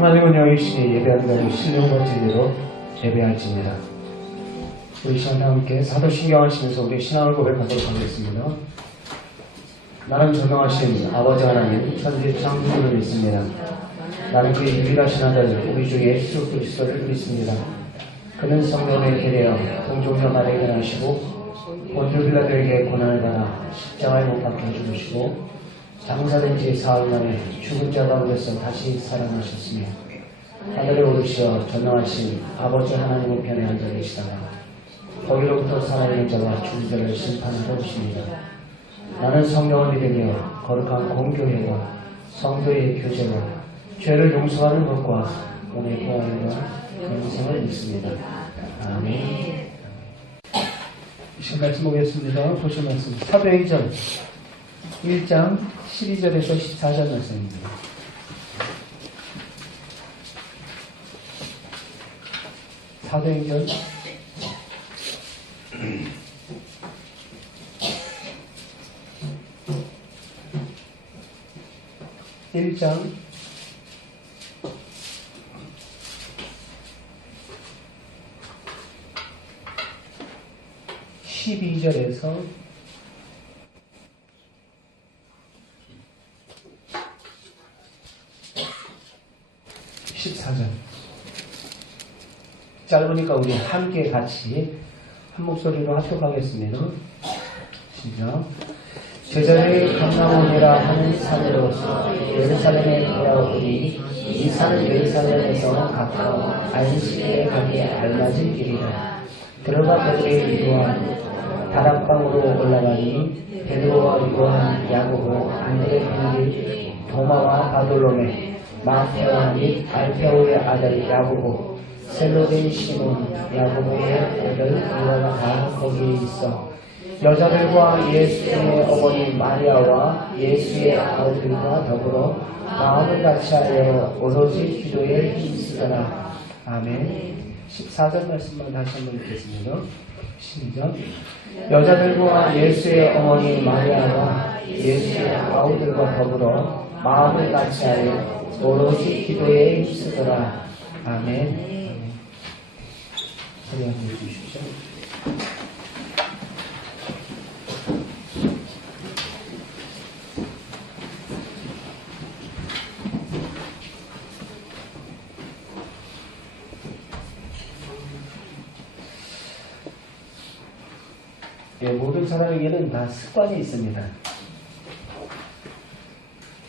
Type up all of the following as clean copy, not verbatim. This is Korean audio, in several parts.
하나님은 여기 시에 예배한다는 신령과 진리로 예배할지니라. 우리 시간 함께 사도신경 하시면서 우리 신앙을 고백하도록 하겠습니다. 나는 전능하신 아버지 하나님 천지 창조주를 믿습니다. 나는 그의 유일하신 아들 우리 주 예수 그리스도를 믿습니다. 그는 성령에 계되어 동정녀 마리아에게 나시고 본주 빌라도에게 고난을 받아 십자가에 못 박혀 죽으시고 장사된 지 사흘 만에 죽은 자 가운데서 다시 살아나셨으며 하늘에 오르시어 전능하신 아버지 하나님의 편에 앉아 계시다가 거기로부터 살아있는 자와 죽은 자를 심판하러 오십니다. 나는 성령을 믿으며 거룩한 공교회와 성도의 교제와 죄를 용서하는 것과 몸의 부활과 영생을 믿습니다. 아멘. 이 시간 말씀 보겠습니다. 보실 말씀 사도행전 1장 12절에서 14절 말씀입니다. 사도행전 1장 12절에서 14절. 짧으니까 우리 함께 같이 한 목소리로 합독하겠습니다. 시작. 제자들이 감람원이라 하는 산으로서 예루살렘에 돌아오니 이 산은 예루살렘에서 가까워 안식일에 가기에 알맞은 길이라. 들어가 베드로의 요한 다락방으로 올라가니 베드로와 요한 야고보 안드레 빌립 도마와 바돌로메 마테와 및 알페오의 아들 야고보 셀로데의 시몬 야고보의 아들 요한가 다 거기에 있어 여자들과 예수의 어머니 마리아와 예수의 아들들과 더불어 마음을 같이하여 오로지 기도에 힘쓰더라. 아멘. 14절 말씀만 다시 한번 읽겠습니다. 시작. 여자들과 예수의 어머니 마리아와 예수의 아우들과 더불어 마음을 같이하여 오로지 기도에 힘쓰더라. 아멘. 소리 한번 해주십시오. 모든 사람에게는 다 습관이 있습니다.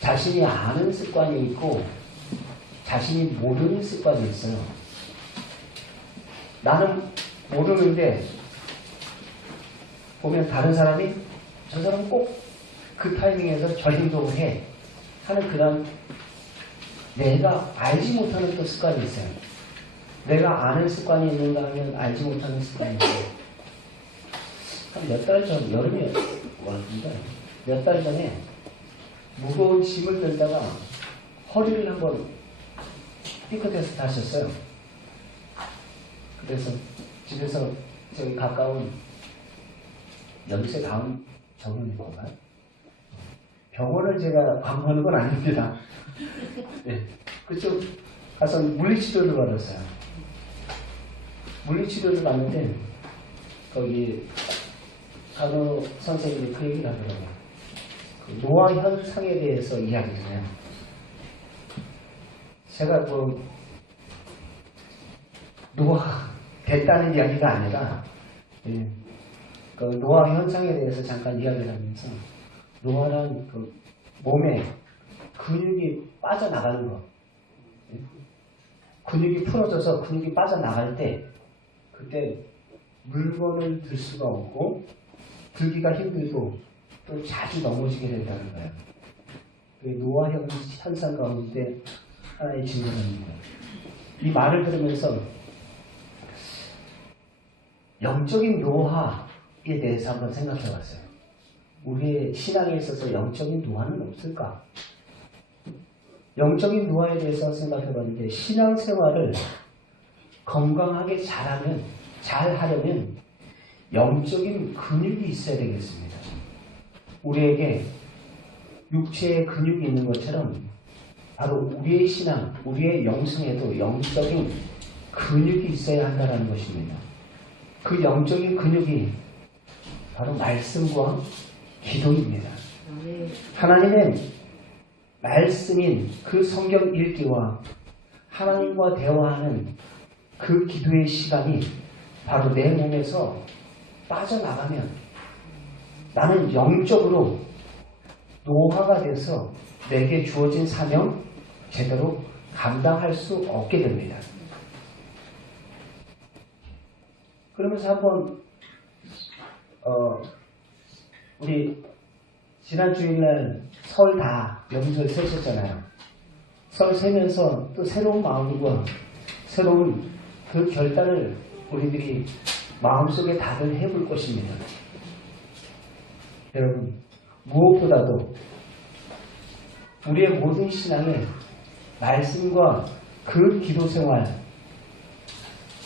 자신이 아는 습관이 있고 자신이 모르는 습관이 있어요. 나는 모르는데 보면 다른 사람이 저 사람은 꼭 그 타이밍에서 저 행동을 해 하는 그런 내가 알지 못하는 또 습관이 있어요. 내가 아는 습관이 있는가 하면 알지 못하는 습관이 있어요. 한 몇 달 전, 여름이었을 것 같은데, 몇 달 전에 무거운 짐을 들다가 허리를 한번 삐끗해서 다쳤어요. 그래서 집에서 저기 가까운 연세 다운 정원인 건가요? 병원을 제가 광고하는 건 아닙니다. 네. 그쪽 가서 물리치료를 받았어요. 물리치료를 받는데, 거기 간호 선생님이 그 얘기를 하더라고요. 그 노화 현상에 대해서 이야기를 해요. 제가 뭐 노화 됐다는 이야기가 아니라 그 노화 현상에 대해서 잠깐 이야기를 하면서 노화란 그 몸에 근육이 빠져나가는 거, 근육이 풀어져서 근육이 빠져나갈 때 그때 물건을 들 수가 없고 들기가 힘들고 또 자주 넘어지게 된다는 거예요. 노화 현상 가운데 하나의 증거입니다. 이 말을 들으면서 영적인 노화에 대해서 한번 생각해 봤어요. 우리의 신앙에 있어서 영적인 노화는 없을까? 영적인 노화에 대해서 생각해 봤는데 신앙생활을 건강하게 잘하려면 영적인 근육이 있어야 되겠습니다. 우리에게 육체에 근육이 있는 것처럼 바로 우리의 신앙, 우리의 영성에도 영적인 근육이 있어야 한다는 것입니다. 그 영적인 근육이 바로 말씀과 기도입니다. 하나님의 말씀인 그 성경 읽기와 하나님과 대화하는 그 기도의 시간이 바로 내 몸에서 빠져나가면 나는 영적으로 노화가 돼서 내게 주어진 사명 제대로 감당할 수 없게 됩니다. 그러면서 한번 우리 지난 주일날 설 다 명절 세셨잖아요. 설 세면서 또 새로운 마음과 새로운 그 결단을 우리들이 마음속에 다들 해볼 것입니다. 여러분, 무엇보다도 우리의 모든 신앙에 말씀과 그 기도 생활,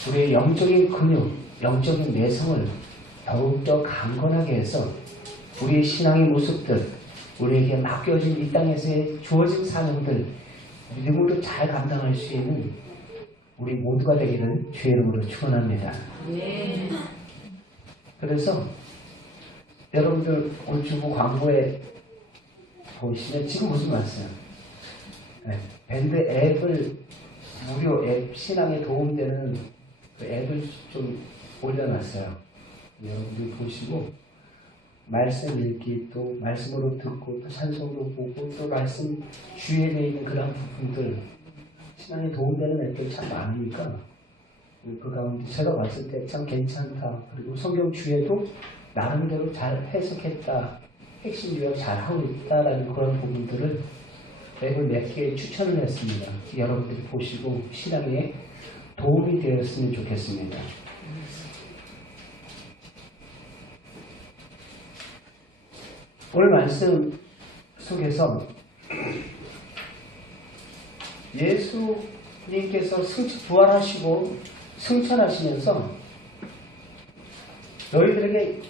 우리의 영적인 근육, 영적인 내성을 더욱더 강건하게 해서 우리의 신앙의 모습들, 우리에게 맡겨진 이 땅에서의 주어진 사명들 믿음으로 잘 감당할 수 있는 우리 모두가 되기를 주의 이름으로 축원합니다. 네. 그래서 여러분들 올 주보 광고에 보시면 지금 무슨 말씀? 네, 밴드 앱을 무료 앱 신앙에 도움되는 그 앱을 좀 올려놨어요. 여러분들이 보시고 말씀 읽기, 또 말씀으로 듣고, 또 찬송으로 보고, 또 말씀 주위에 있는 그런 부분들 신앙에 도움되는 앱들 참 많으니까 그 가운데 제가 봤을 때 참 괜찮다. 그리고 성경 주에도 나름대로 잘 해석했다, 핵심 요약 잘 하고 있다라는 그런 부분들을 앱을 몇 개 추천을 했습니다. 여러분들이 보시고 신앙에 도움이 되었으면 좋겠습니다. 오늘 말씀 속에서 예수님께서 부활하시고 승천하시면서 너희들에게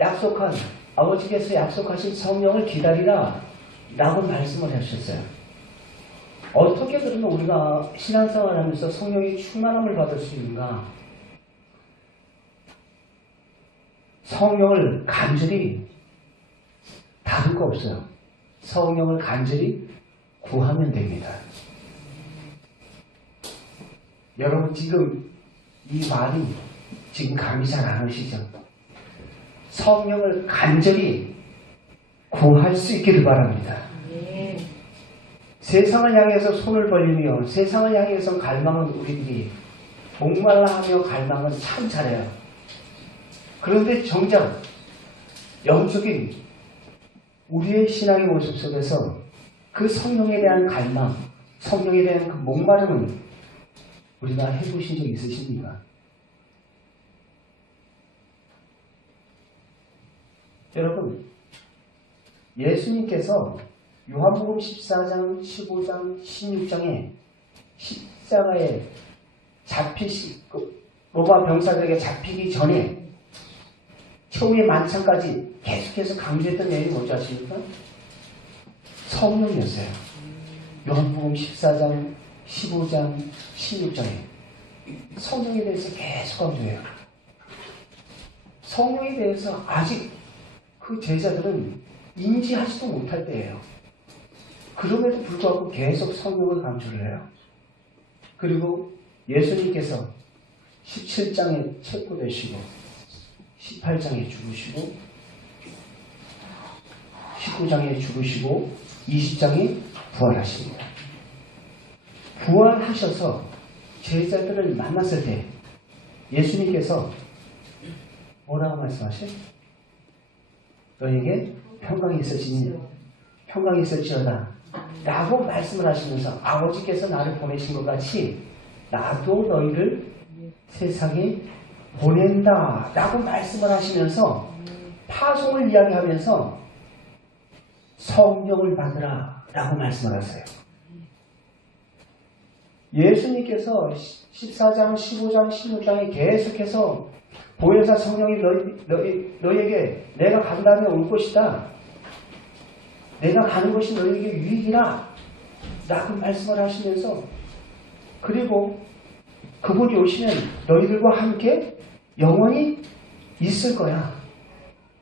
약속한, 아버지께서 약속하신 성령을 기다리라 라고 말씀을 하셨어요. 어떻게 그러면 우리가 신앙생활 하면서 성령의 충만함을 받을 수 있는가? 성령을 간절히 다른 거 없어요. 성령을 간절히 구하면 됩니다. 여러분 지금 이 말이 지금 감이 잘 안 오시죠? 성령을 간절히 구할 수 있기를 바랍니다. 네. 세상을 향해서 손을 벌리며 세상을 향해서 갈망은 우리들이 목말라 하며 갈망은 참 잘해요. 그런데 정작 영적인 우리의 신앙의 모습 속에서 그 성령에 대한 갈망, 성령에 대한 그 목마름은 우리가 해보신 적 있으십니까? 여러분, 예수님께서 요한복음 14장, 15장, 16장에 십자가에 로마 병사들에게 잡히기 전에 최후의 만찬까지 계속해서 강조했던 내용이 뭔지 아십니까? 성령이었어요. 요한복음 14장, 15장, 16장에 성령에 대해서 계속 강조해요. 성령에 대해서 아직 그 제자들은 인지하지도 못할 때예요. 그럼에도 불구하고 계속 성령을 강조를 해요. 그리고 예수님께서 17장에 체포되시고 18장에 죽으시고 19장에 죽으시고 20장에 부활하십니다. 부활하셔서 제자들을 만났을 때 예수님께서 뭐라고 말씀하세요? 너에게 평강이 있을지어다 라고 말씀을 하시면서 아버지께서 나를 보내신 것 같이 나도 너희를 세상에 보낸다 라고 말씀을 하시면서 파송을 이야기하면서 성령을 받으라 라고 말씀을 하세요. 예수님께서 14장, 15장, 16장에 계속해서 보혜사 성령이 너희에게 내가 간 다음에 올 것이다. 내가 가는 것이 너희에게 유익이라 라고 말씀을 하시면서 그리고 그분이 오시면 너희들과 함께 영원히 있을 거야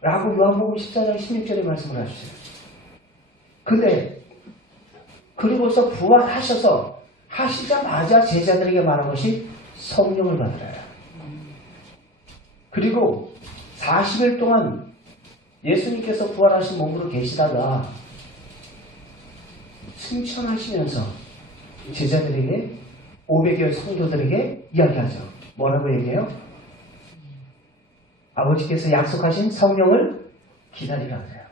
라고 요한복음 14장 16절에 말씀을 하셨어요. 근데 그리고서 부활하셔서 하시자마자 제자들에게 말한 것이 성령을 받으라. 그리고 40일 동안 예수님께서 부활하신 몸으로 계시다가 승천하시면서 제자들에게 500여 성도들에게 이야기하죠. 뭐라고 얘기해요? 아버지께서 약속하신 성령을 기다리라 그래요.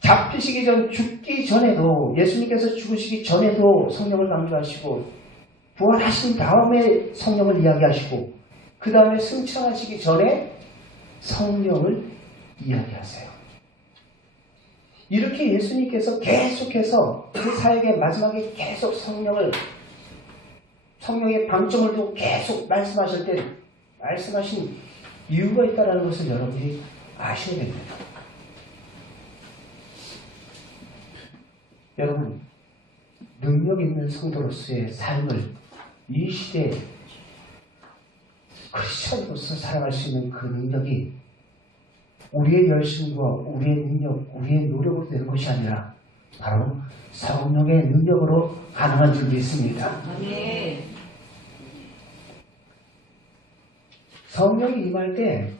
잡히시기 전, 죽기 전에도, 예수님께서 죽으시기 전에도 성령을 강조하시고, 부활하신 다음에 성령을 이야기하시고, 그 다음에 승천하시기 전에 성령을 이야기하세요. 이렇게 예수님께서 계속해서 그 사역의 마지막에 계속 성령의 방점을 두고 계속 말씀하실 때, 말씀하신 이유가 있다는 것을 여러분이 아셔야 됩니다. 여러분, 능력 있는 성도로서의 삶을 이 시대에 크리스천으로서 살아갈 수 있는 그 능력이 우리의 열심과 우리의 능력, 우리의 노력으로 되는 것이 아니라 바로 성령의 능력으로 가능한 줄 믿습니다. 성령이 임할 때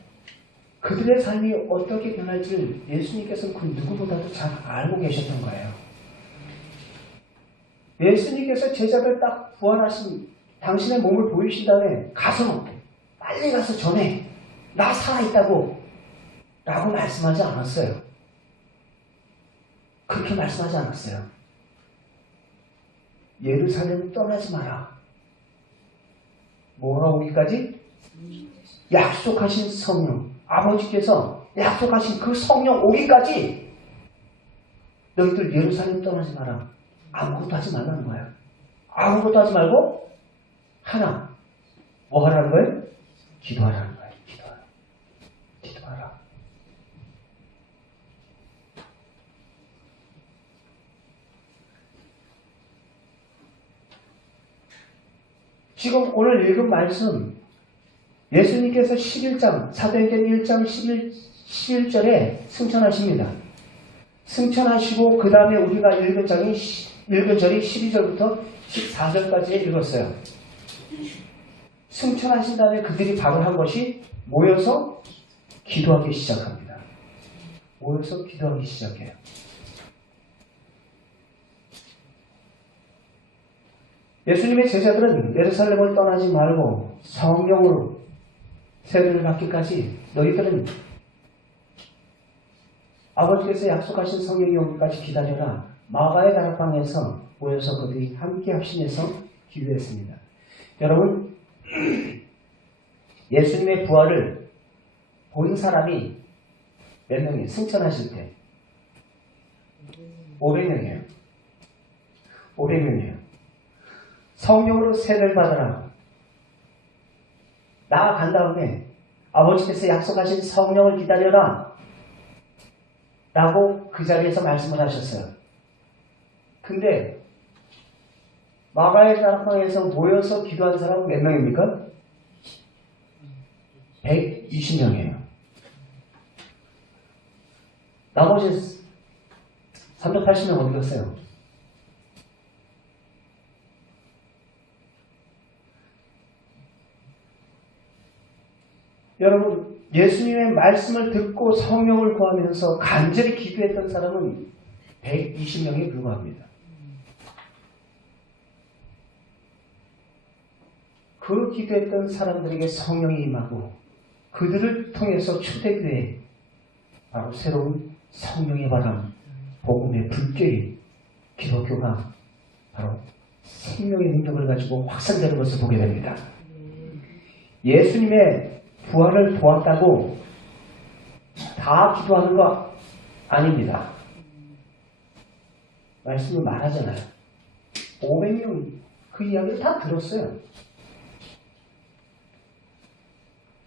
그들의 삶이 어떻게 변할지를 예수님께서는 그 누구보다도 잘 알고 계셨던 거예요. 예수님께서 제자들 딱 부활하신 당신의 몸을 보이신 다음에 빨리 가서 전해. 나 살아있다고 라고 말씀하지 않았어요. 그렇게 말씀하지 않았어요. 예루살렘을 떠나지 마라. 뭐가 오기까지? 약속하신 성령, 아버지께서 약속하신 그 성령 오기까지 너희들 예루살렘 떠나지 마라. 아무것도 하지 말라는 거예요. 아무것도 하지 말고 뭐 하라는 거예요? 기도하라는 거예요. 기도하라. 지금 오늘 읽은 말씀 예수님께서 11장 사도행전 1장 11절에 승천하십니다. 승천하시고 그 다음에 우리가 읽은 절이 12절부터 14절까지 읽었어요. 승천하신 다음에 그들이 바로 한 것이 모여서 기도하기 시작합니다. 모여서 기도하기 시작해요. 예수님의 제자들은 예루살렘을 떠나지 말고 성령으로 세례를 받기까지 너희들은 아버지께서 약속하신 성령이 오기까지 기다려라. 마가의 다락방에서 모여서 그들이 함께 합심해서 기도했습니다. 여러분, 예수님의 부활을 본 사람이 몇 명이에요? 승천하실 때 500명이에요. 500명이에요. 성령으로 세례를 받으라. 나아간 다음에 아버지께서 약속하신 성령을 기다려라. 라고 그 자리에서 말씀을 하셨어요. 근데 마가의 다락방에서 모여서 기도한 사람은 몇 명입니까? 120명이에요. 나머지 380명 어디 갔어요? 여러분, 예수님의 말씀을 듣고 성령을 구하면서 간절히 기도했던 사람은 120명에 불과합니다. 그 기도했던 사람들에게 성령이 임하고 그들을 통해서 초대교회 바로 새로운 성령의 바람, 복음의 불길이 기독교가 바로 생명의 능력을 가지고 확산되는 것을 보게 됩니다. 예수님의 부활을 보았다고 다 기도하는 거 아닙니다. 말씀을 말하잖아요. 500명 그 이야기를 다 들었어요.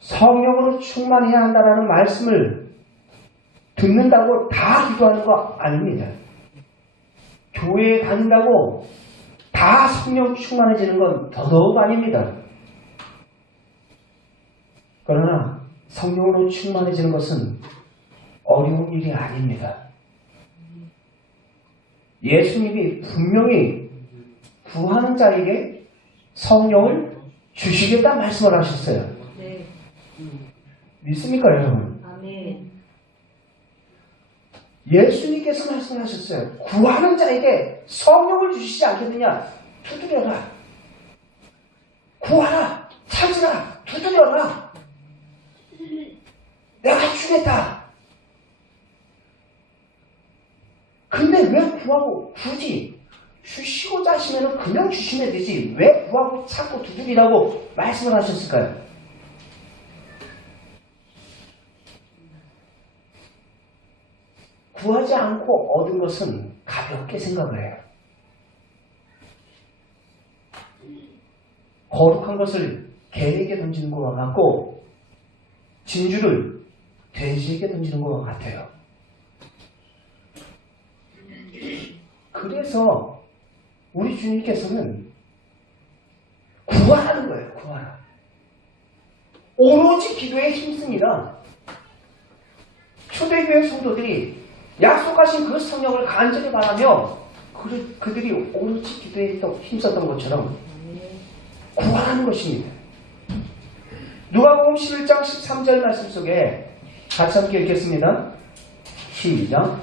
성령으로 충만해야 한다는 말씀을 듣는다고 다 기도하는 거 아닙니다. 교회에 다닌다고 다 성령 충만해지는 건 더더욱 아닙니다. 그러나 성령으로 충만해지는 것은 어려운 일이 아닙니다. 예수님이 분명히 구하는 자에게 성령을 주시겠다 말씀을 하셨어요. 네. 믿습니까, 여러분? 아멘. 예수님께서 말씀하셨어요. 구하는 자에게 성령을 주시지 않겠느냐? 두드려라. 구하라. 찾으라. 두드려라. 내가 주겠다. 근데 왜 구하고 굳이 주시고자 하시면 그냥 주시면 되지 왜 구하고 찾고 두드리라고 말씀을 하셨을까요? 구하지 않고 얻은 것은 가볍게 생각을 해요. 거룩한 것을 개에게 던지는 것과 같고 진주를 돼지에게 던지는 것과 같아요. 그래서 우리 주님께서는 구하라는 거예요. 구하라. 오로지 기도에 힘씁니다. 초대교회 성도들이 약속하신 그 성령을 간절히 바라며 그들이 오로지 기도에 힘썼던 것처럼 구하라는 것입니다. 누가복음 11장 13절 말씀 속에 같이 함께 읽겠습니다. 시작.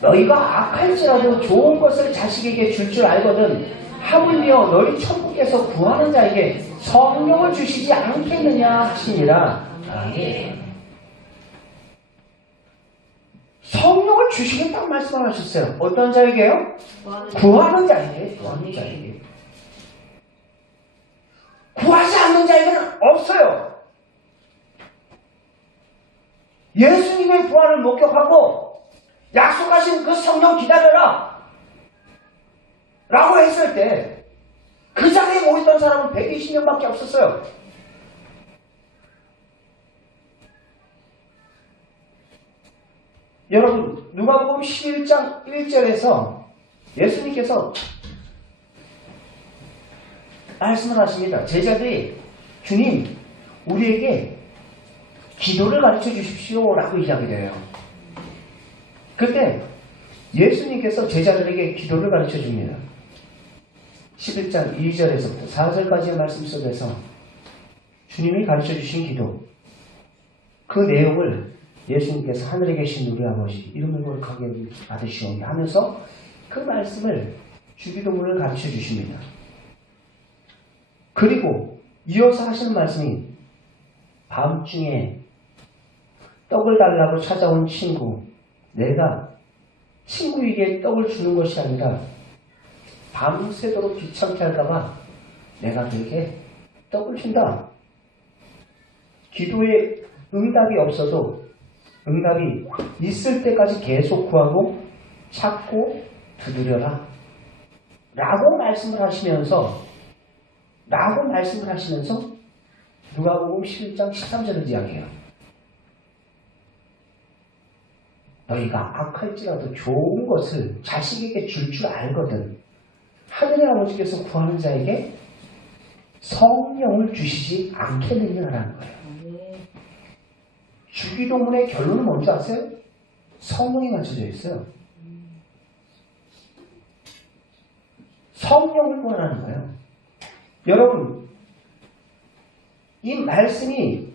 너희가 악할지라도 좋은 것을 자식에게 줄 줄 알거든 하물며 너희 천국에서 구하는 자에게 성령을 주시지 않겠느냐 하시니라. 아멘. 성령을 주시겠다고 말씀을 하셨어요. 어떤 자에게요? 구하는 자에게. 구하는 자에게. 구하지 않는 자에게는 없어요. 예수님의 부활을 목격하고 약속하신 그 성령 기다려라 라고 했을 때 그 자리에 모였던 사람은 120명밖에 없었어요. 여러분 누가복음 11장 1절에서 예수님께서 말씀을 하십니다. 제자들이 주님 우리에게 기도를 가르쳐 주십시오 라고 이야기를 해요. 그때 예수님께서 제자들에게 기도를 가르쳐 줍니다. 11장 2절에서부터 4절까지의 말씀 속에서 주님이 가르쳐 주신 기도 그 내용을 예수님께서 하늘에 계신 우리 아버지 이름을 거룩하게 받으시오니 하면서 그 말씀을 주기도문을 가르쳐 주십니다. 그리고 이어서 하시는 말씀이 밤중에 떡을 달라고 찾아온 친구 내가 친구에게 떡을 주는 것이 아니라 밤새도록 귀찮게 할까봐 내가 그에게 떡을 준다. 기도에 응답이 없어도 응답이 있을 때까지 계속 구하고 찾고 두드려라 라고 말씀을 하시면서 누가복음 11장 13절을 이야기해요. 너희가 악할지라도 좋은 것을 자식에게 줄 줄 알거든 하늘의 아버지께서 구하는 자에게 성령을 주시지 않겠느냐라는 거예요. 주기도문의 결론은 뭔지 아세요? 성령이 맞춰져 있어요. 성령을 구하라는 거예요. 여러분 이 말씀이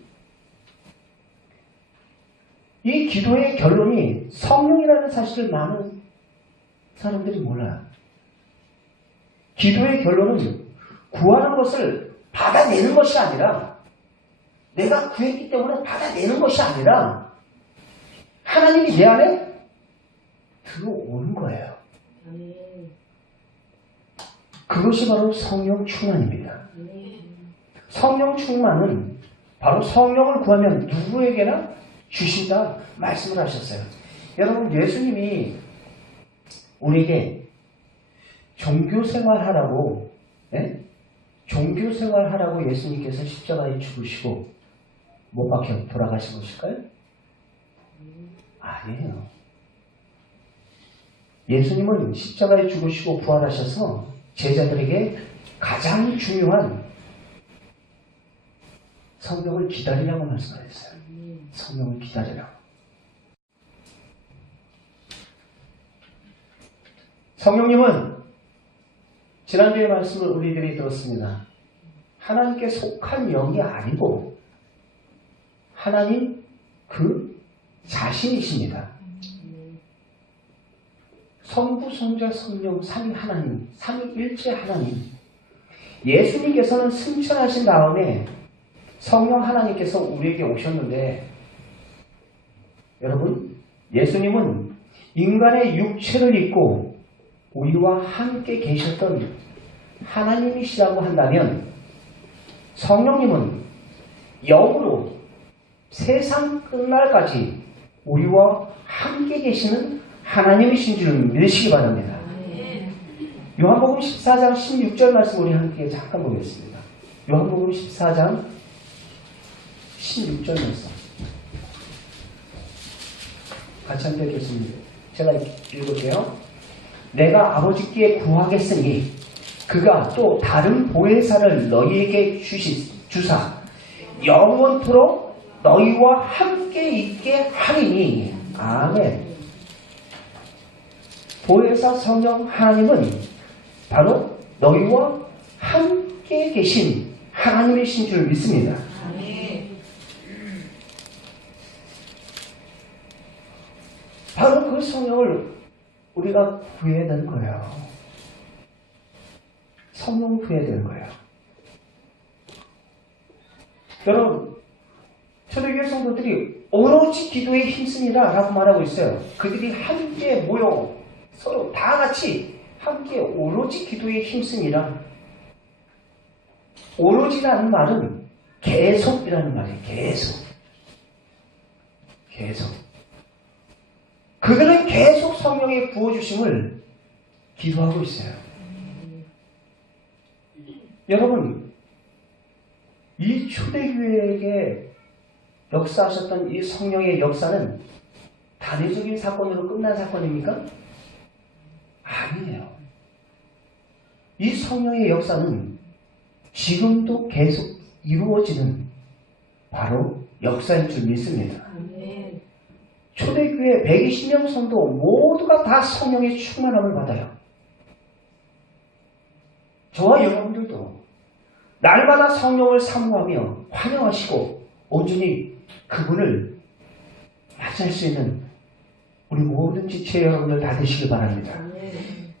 이 기도의 결론이 성령이라는 사실을 많은 사람들이 몰라요. 기도의 결론은 구하는 것을 받아내는 것이 아니라 내가 구했기 때문에 받아내는 것이 아니라 하나님이 내 안에 들어오는 거예요. 그것이 바로 성령 충만입니다. 성령 충만은 바로 성령을 구하면 누구에게나 주신다 말씀을 하셨어요. 여러분 예수님이 우리에게 종교생활하라고 종교생활하라고 예수님께서 십자가에 죽으시고 못 박혀 돌아가신 것일까요? 아니에요. 예수님은 십자가에 죽으시고 부활하셔서 제자들에게 가장 중요한 성령을 기다리라고 말씀하셨어요. 성령을 기다리라고. 성령님은 지난주의 말씀을 우리들이 들었습니다. 하나님께 속한 영이 아니고 하나님 그 자신이십니다. 성부, 성자, 성령, 삼위 하나님, 삼위일체 하나님. 예수님께서는 승천하신 다음에 성령 하나님께서 우리에게 오셨는데, 여러분, 예수님은 인간의 육체를 입고 우리와 함께 계셨던 하나님이시라고 한다면, 성령님은 영으로 세상 끝날까지 우리와 함께 계시는 하나님이신 줄 믿으시기 바랍니다. 요한복음 14장 16절 말씀 우리 함께 잠깐 보겠습니다. 요한복음 14장 16절 말씀 같이 함께 읽겠습니다. 제가 읽을게요. 내가 아버지께 구하겠으니 그가 또 다른 보혜사를 너희에게 주사 영원토록 너희와 함께 있게 하리니. 아멘. 보혜사 성령 하나님은 바로 너희와 함께 계신 하나님이신 줄 믿습니다. 바로 그 성령을 우리가 구해야 되는 거예요. 성령 구해야 되는 거예요. 여러분, 초대교회 성도들이 오로지 기도에 힘쓰니라 라고 말하고 있어요. 그들이 함께 모여 서로 다 같이 함께 오로지 기도에 힘쓰니라. 오로지라는 말은 계속이라는 말이에요. 계속. 그들은 계속 성령의 부어주심을 기도하고 있어요. 여러분, 이 초대교회에게 역사하셨던 이 성령의 역사는 단회적인 사건으로 끝난 사건입니까? 아니에요. 이 성령의 역사는 지금도 계속 이루어지는 바로 역사인 줄 믿습니다. 초대교회 120명 성도 모두가 다 성령의 충만함을 받아요. 저와 여러분들도 날마다 성령을 사모하며 환영하시고 온전히 그분을 맞이할 수 있는 우리 모든 지체 여러분들 다 되시길 바랍니다.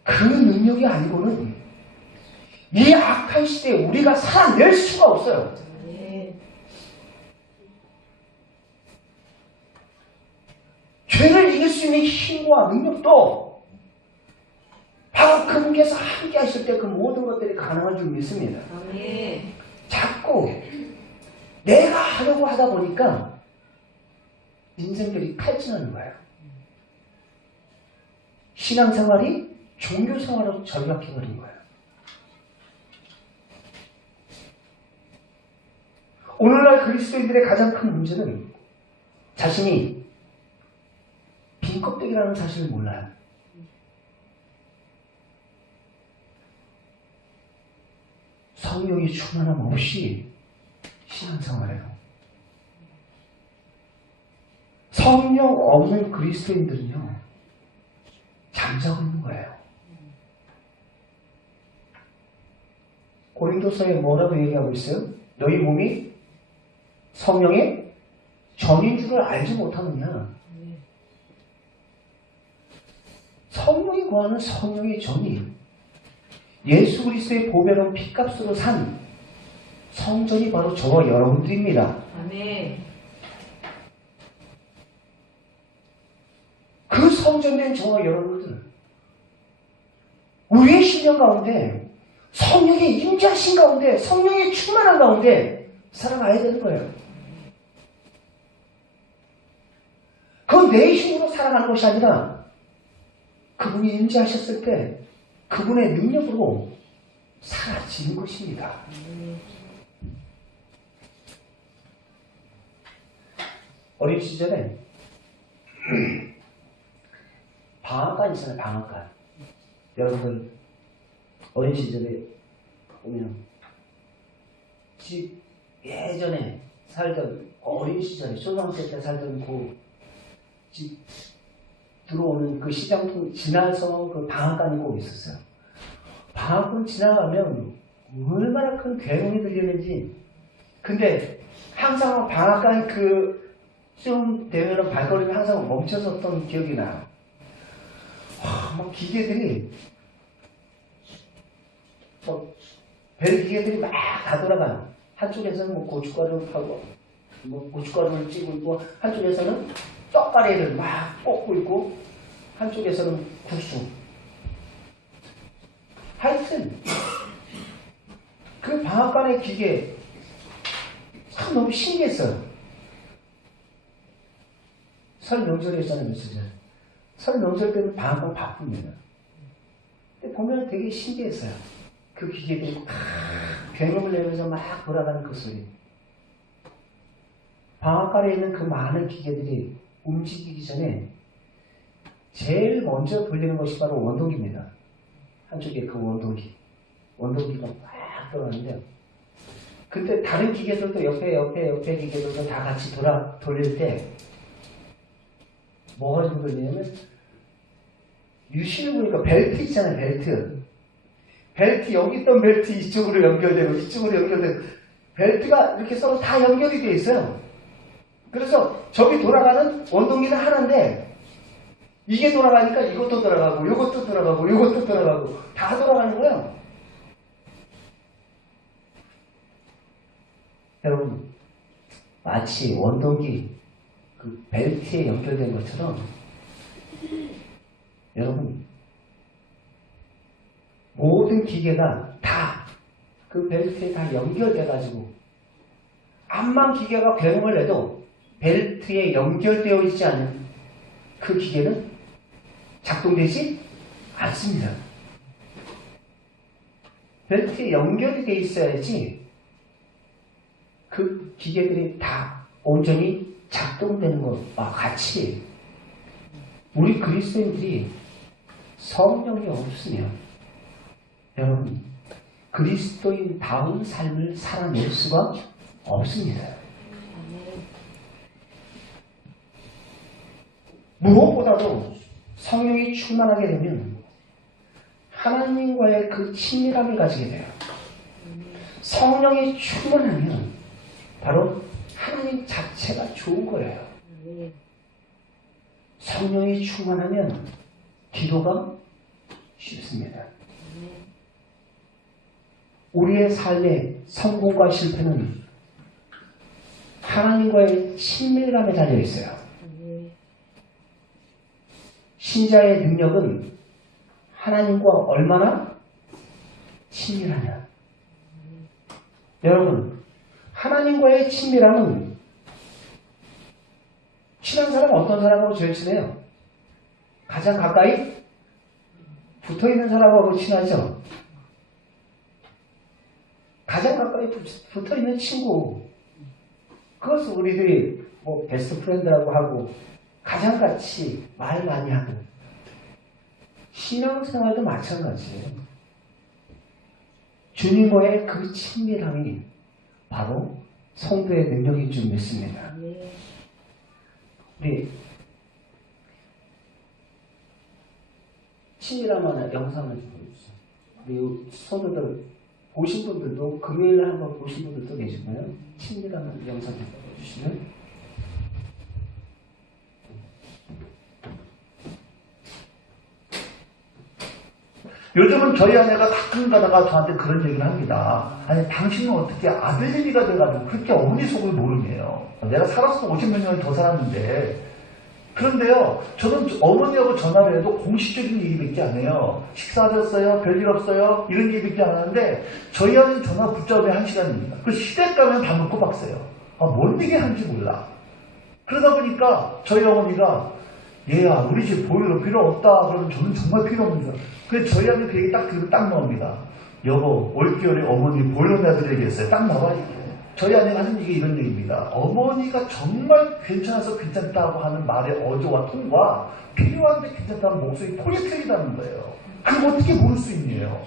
그 능력이 아니고는 이 악한 시대에 우리가 살아낼 수가 없어요. 죄를 이길 수 있는 힘과 능력도 바로 그분께서 함께 하실 때 그 모든 것들이 가능한 줄 믿습니다. 자꾸 내가 하려고 하다 보니까 인생들이 탈진하는 거예요. 신앙생활이 종교생활로 전락해버린 거예요. 오늘날 그리스도인들의 가장 큰 문제는 자신이 빈 껍데기라는 사실을 몰라요. 성령의 충만함 없이 신앙생활해요. 성령 없는 그리스도인들은요, 잠자고 있는 거예요. 고린도서에 뭐라고 얘기하고 있어요? 너희 몸이 성령의 전인 줄을 알지 못하느냐. 성령이 구하는 성령의 전이 예수 그리스도의 보배로운 피값으로 산 성전이 바로 저와 여러분들입니다. 아멘. 그 성전된 저와 여러분들, 우리의 신령 가운데 성령의 임재하신 가운데, 성령의 충만한 가운데 살아가야 되는 거예요. 그건 내 힘으로 살아가는 것이 아니라 그분이 임재하셨을 때 그분의 능력으로 사라지는 것입니다. 어린 시절에 방앗간 있잖아요, 방앗간. 여러분들, 어린 시절에 보면, 집 예전에 살던, 어린 시절에, 초등학생 때 살던 그 집 들어오는 그 시장통 지나서 그 방앗간이 꼭 있었어요. 방앗간 지나가면 얼마나 큰 괴롱이 들리는지. 근데 항상 방앗간 좀 되면은 발걸음이 항상 멈춰섰던 기억이 나요. 막 기계들이, 별 기계들이 막 다 돌아가요. 한쪽에서는 뭐 고춧가루를 파고, 뭐 고춧가루를 찌고 있고, 한쪽에서는 떡가래를 막 볶고 있고, 한쪽에서는 국수. 하여튼, 그 방앗간의 기계, 참 너무 신기했어요. 설 명절이었잖아요, 며칠 전에. 설 명절 때는 방앗간 바쁩니다. 근데 보면 되게 신기했어요. 그 기계들이 굉음을 내면서 막 돌아가는 그 소리. 방앗간에 있는 그 많은 기계들이 움직이기 전에 제일 먼저 돌리는 것이 바로 원동기입니다. 한쪽에 그 원동기가 막 돌아가는데요. 근데 다른 기계들도 옆에 기계들도 다 같이 돌릴 때 뭐가 좀 돌리냐면 유심히 보니까 벨트 있잖아요, 벨트 여기 있던 벨트 이쪽으로 연결되고 이쪽으로 연결되고 벨트가 이렇게 서로 다 연결이 되어 있어요. 그래서 저기 돌아가는 원동기는 하나인데 이게 돌아가니까 이것도 돌아가고 이것도 돌아가고 이것도 돌아가고 다 돌아가는 거예요. 여러분, 마치 원동기 그 벨트에 연결된 것처럼 여러분, 모든 기계가 다 그 벨트에 다 연결돼가지고 암만 기계가 괴롱을 내도 벨트에 연결되어 있지 않은 그 기계는 작동되지 않습니다. 벨트에 연결이 돼 있어야지 그 기계들이 다 온전히 작동되는 것과 같이 우리 그리스도인들이 성령이 없으면 여러분 그리스도인다운 삶을 살아낼 수가 없습니다. 무엇보다도 성령이 충만하게 되면 하나님과의 그 친밀함을 가지게 돼요. 성령이 충만하면 바로 하나님 자체가 좋은 거예요. 성령이 충만하면 기도가 쉽습니다. 우리의 삶의 성공과 실패는 하나님과의 친밀감에 달려 있어요. 신자의 능력은 하나님과 얼마나 친밀하냐. 여러분, 하나님과의 친밀함은 친한 사람은 어떤 사람하고 제일 친해요? 가장 가까이 붙어있는 사람하고 친하죠? 가장 가까이 붙어있는 친구. 그것을 우리들이 뭐 베스트 프렌드라고 하고 가장 같이 말 많이 하고 신앙생활도 마찬가지예요. 주님과의 그 친밀함이 바로 성도의 능력인 줄 믿습니다. 우리 친밀함하는 영상을 좀 보여주세요. 우리 성도들 보신 분들도 금요일에 한번 보신 분들도 계시고요. 친밀함하는 영상 좀 보여주시면 요즘은 저희 아내가 가끔 가다가 저한테 그런 얘기를 합니다. 아니, 당신은 어떻게 아들내미가 돼가지고 그렇게 어머니 속을 모르네요. 내가 살았어 50몇 년을 더 살았는데. 그런데요, 저는 어머니하고 전화를 해도 공식적인 얘기밖에 안 해요. 식사하셨어요? 별일 없어요? 이런 얘기밖에 안 하는데 저희 아내는 전화 붙잡으면 1시간입니다. 그 시댁 가면 밥을 꼬박 써요. 뭔 얘기 하는지 몰라. 그러다 보니까 저희 어머니가 얘야, 우리 집 보일러 필요 없다. 그러면 저는 정말 필요 없는 거야. 그래서 저희 아내 그 얘기 딱 들으면 딱 나옵니다. 여보, 올겨울에 어머니 보일러 내드리겠어요. 딱 나와, 이게. 저희 아내가 하는 얘기 이런 얘기입니다. 어머니가 정말 괜찮아서 괜찮다고 하는 말의 어조와 톤과 필요한데 괜찮다는 목소리 톤이 틀리다는 거예요. 그걸 어떻게 모를 수 있냐요?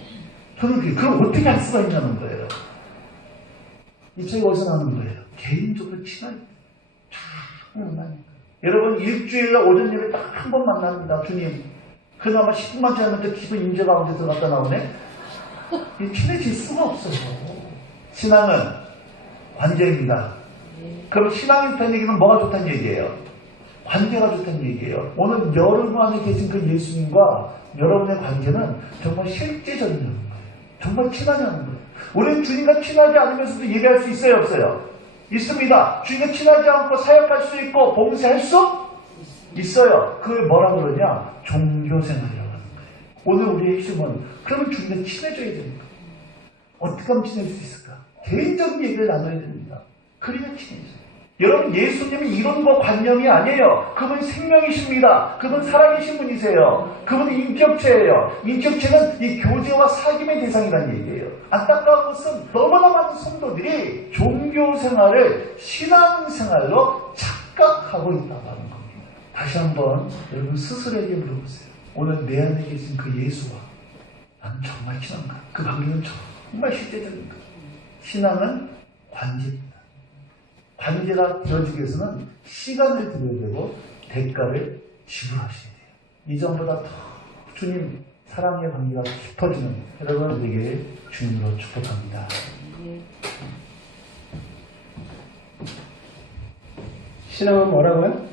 저는 그걸 어떻게 할 수가 있냐는 거예요. 이 책이 어디서 나오는 거예요? 개인적으로 친한 여러분 일주일에 오전 예배 딱 한 번 만납니다. 주님. 그나마 10분만 지났는데 기분 임재 가운데 들어갔다 나오네? 친해질 수가 없어요. 신앙은 관계입니다. 그럼 신앙이 좋다는 얘기는 뭐가 좋다는 얘기예요? 관계가 좋다는 얘기예요. 오늘 여러분 안에 계신 그 예수님과 여러분의 관계는 정말 실제적인 거예요. 정말 친하냐는 거예요. 우리는 주님과 친하지 않으면서도 예배할 수 있어요, 없어요? 있습니다. 주님과 친하지 않고 사역할 수 있고 봉사할 수 있어요. 그걸 뭐라 그러냐? 종교생활이라고 하는 거예요. 오늘 우리의 핵심은 그러면 주님과 친해져야 됩니다. 어떻게 하면 친해질 수 있을까? 개인적인 얘기를 나눠야 됩니다. 그래야 친해져요. 여러분 예수님이 이론과 관념이 아니에요. 그분 생명이십니다. 그분 살아계신 분이세요. 그분은 인격체예요. 인격체는 이 교제와 사귐의 대상이라는 얘기예요. 안타까운 것은 너무나 많은 성도들이 종교생활을 신앙생활로 착각하고 있다고 하는 겁니다. 다시 한번 여러분 스스로에게 물어보세요. 오늘 내 안에 계신 그 예수와 나는 정말 친한가? 그 관계는 정말 실제적인가? 신앙은 관계입니다. 관계가 되어지기 위해서는 시간을 들여야 되고 대가를 지불하셔야 돼요. 이전보다 더 주님 사랑의 관계가 깊어지는 여러분에게 주님으로 축복합니다. 신앙은 뭐라고요?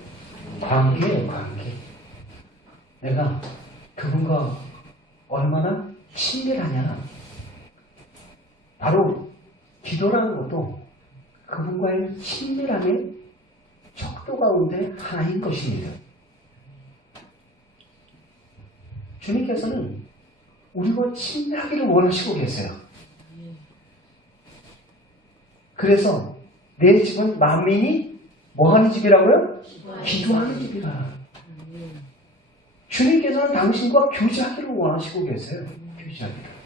관계예요, 관계. 내가 그분과 얼마나 친밀하냐. 바로 기도라는 것도 그분과의 친밀함의 척도 가운데 하나인 것입니다. 주님께서는 우리와 친밀하기를 원하시고 계세요. 그래서 내 집은 만민이 뭐하는 집이라고요? 기도하는 집이라. 주님께서는 당신과 교제하기를 원하시고 계세요. 교제하기를.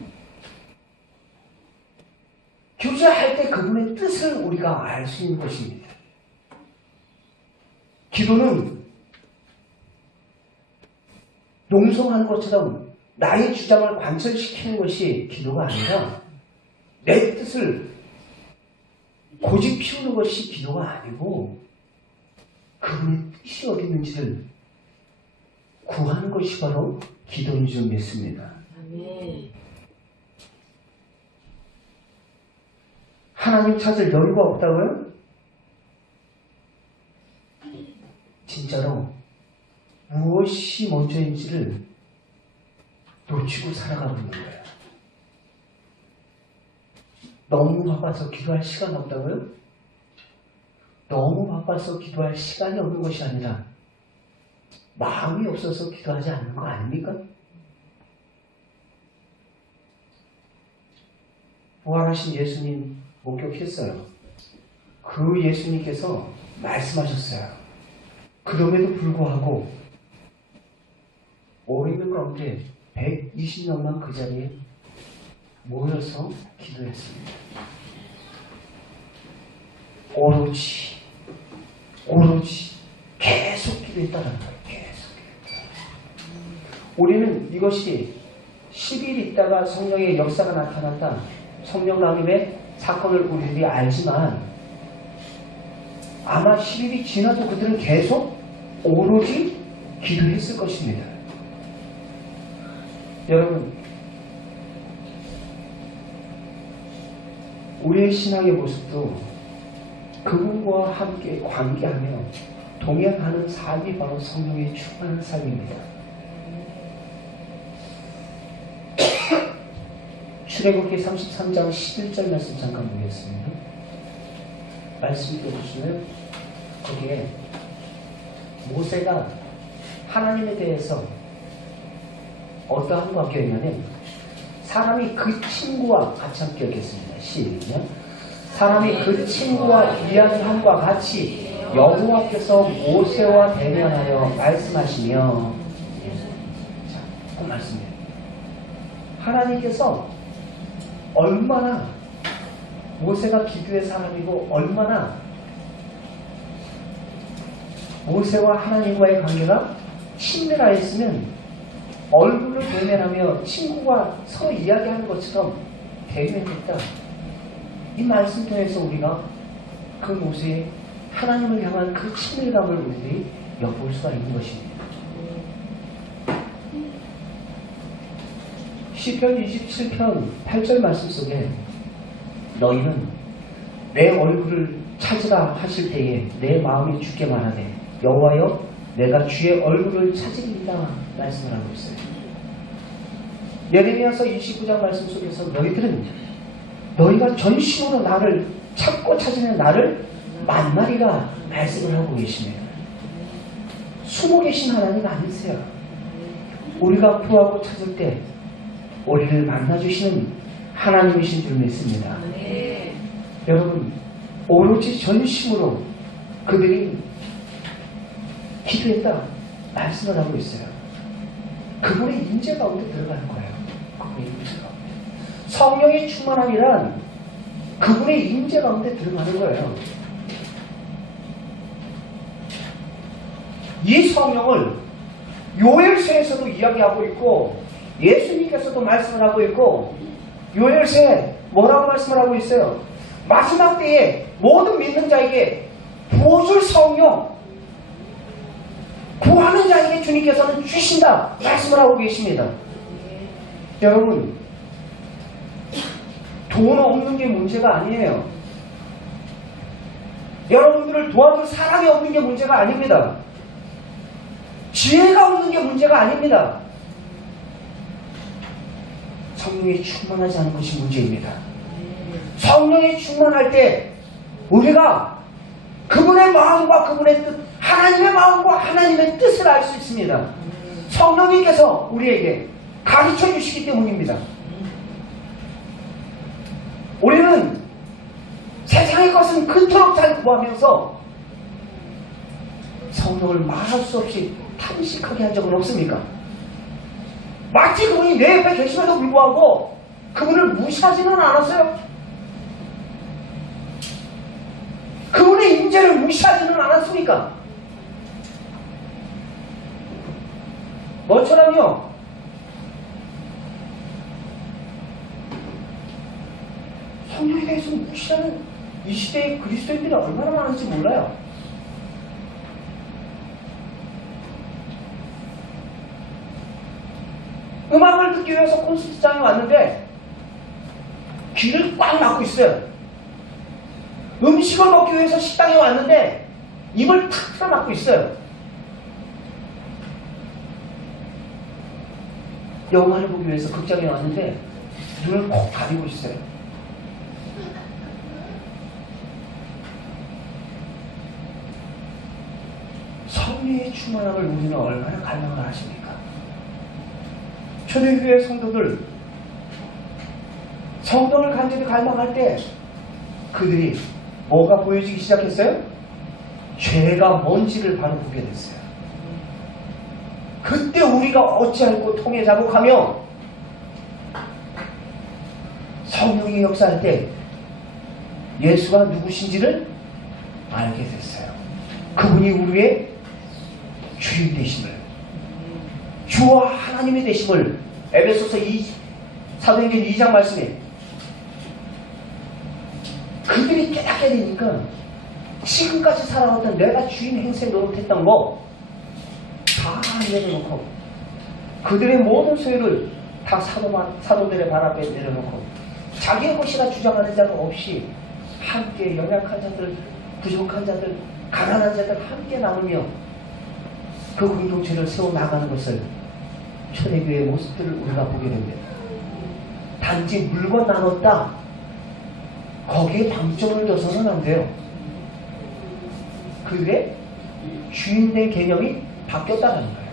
교제할 때 그분의 뜻을 우리가 알 수 있는 것입니다. 기도는 농성하는 것처럼 나의 주장을 관철시키는 것이 기도가 아니라 내 뜻을 고집 피우는 것이 기도가 아니고 그분의 뜻이 어디 있는지를 구하는 것이 바로 기도인 줄 믿습니다. 하나님 찾을 여유가 없다고요? 진짜로 무엇이 먼저인지를 놓치고 살아가고 있는 거예요. 너무 바빠서 기도할 시간 없다고요? 너무 바빠서 기도할 시간이 없는 것이 아니라 마음이 없어서 기도하지 않는 거 아닙니까? 부활하신 예수님 목격했어요. 그 예수님께서 말씀하셨어요. 그럼에도 불구하고 오랜 가운데 120명만 그 자리에 모여서 기도했습니다. 오로지 계속 기도했다는 거예요. 계속. 우리는 이것이 10일 있다가 성령의 역사가 나타났다. 성령 강림의 사건을 우리들이 알지만 아마 10일이 지나도 그들은 계속 오로지 기도했을 것입니다. 여러분, 우리의 신앙의 모습도 그분과 함께 관계하며 동행하는 삶이 바로 성령의 충만한 삶입니다. 출애굽기 33장 11절 말씀 잠깐 보겠습니다. 말씀 보시면 거기에 모세가 하나님에 대해서 어떠한 관계였냐면 사람이 그 친구와 같이 함께 하겠습니다. 시작. 사람이 그 친구와 이야기함과 같이 여호와께서 모세와 대면하여 말씀하시며 자, 그 말씀이에요. 하나님께서 얼마나 모세가 기도의 사람이고 얼마나 모세와 하나님과의 관계가 친밀하였으면 얼굴을 대면하며 친구가 서로 이야기하는 것처럼 대면했다. 이 말씀 통해서 우리가 그 모세의 하나님을 향한 그 친밀감을 우리들이 엿볼 수가 있는 것입니다. 시편 27편 8절 말씀 속에 너희는 내 얼굴을 찾으라 하실 때에 내 마음이 주께 말하네 여호와여 내가 주의 얼굴을 찾으리이다 말씀을 하고 있어요. 예레미야서 29장 말씀 속에서 너희가 전심으로 나를 찾고 찾으면 나를 만나리라 말씀을 하고 계십니다. 숨어 계신 하나님 아니세요. 우리가 구하고 찾을 때 우리를 만나주시는 하나님이신 줄 믿습니다. 네. 여러분 오로지 전심으로 그들이 기도했다 말씀을 하고 있어요. 그분의 임재 가운데 들어가는 거예요. 그분의 임재 가운데. 성령의 충만함이란 그분의 임재 가운데 들어가는 거예요. 이 성령을 요엘서에서도 이야기하고 있고 예수님께서도 말씀을 하고 있고 요엘서에 뭐라고 말씀을 하고 있어요? 마지막 때에 모든 믿는 자에게 부어줄 성령 구하는 자에게 주님께서는 주신다 말씀을 하고 계십니다. 여러분 돈 없는 게 문제가 아니에요. 여러분들을 도와줄 사람이 없는 게 문제가 아닙니다. 지혜가 없는 게 문제가 아닙니다. 성령이 충만하지 않은 것이 문제입니다. 성령이 충만할 때 우리가 그분의 마음과 그분의 뜻, 하나님의 마음과 하나님의 뜻을 알 수 있습니다. 성령님께서 우리에게 가르쳐 주시기 때문입니다. 우리는 세상의 것은 그토록 잘 구하면서 성령을 말할 수 없이 탐식하게 한 적은 없습니까? 마치 그분이 내 옆에 계심에도 불구하고 그분을 무시하지는 않았어요. 그분의 임재를 무시하지는 않았습니까? 뭐처럼요? 성령에 대해서 무시하는 이 시대의 그리스도인들이 얼마나 많은지 몰라요. 음악을 듣기 위해서 콘서트장에 왔는데 귀를 꽉 막고 있어요. 음식을 먹기 위해서 식당에 왔는데 입을 탁 틀어막고 있어요. 영화를 보기 위해서 극장에 왔는데 눈을 콕 가리고 있어요. 성령의 충만함을 우리는 얼마나 갈망을 하십니까? 초대교회 성도들 성령을 간절히 갈망할 때 그들이 뭐가 보여지기 시작했어요? 죄가 뭔지를 바로 보게 됐어요. 그때 우리가 어찌할꼬 통해 자복하며 성령이 역사할 때 예수가 누구신지를 알게 됐어요. 그분이 우리의 주인 되심을, 주와 하나님이 되심을 에베소서 사도행전 2장 말씀에 그들이 깨닫게 되니까 지금까지 살아왔던 내가 주인 행세 노릇했던 거 다 내려놓고 그들의 모든 소유를 다 사도들의 발 앞에 내려놓고 자기의 것이라 주장하는 자가 없이 함께 연약한 자들, 부족한 자들, 가난한 자들 함께 나누며 그 공동체를 세워나가는 것을 초대교회의 모습들을 우리가 보게 됩니다. 단지 물건 나눴다 거기에 방점을 둬서는 안 돼요. 그게 주인된 개념이 바뀌었다는 거예요.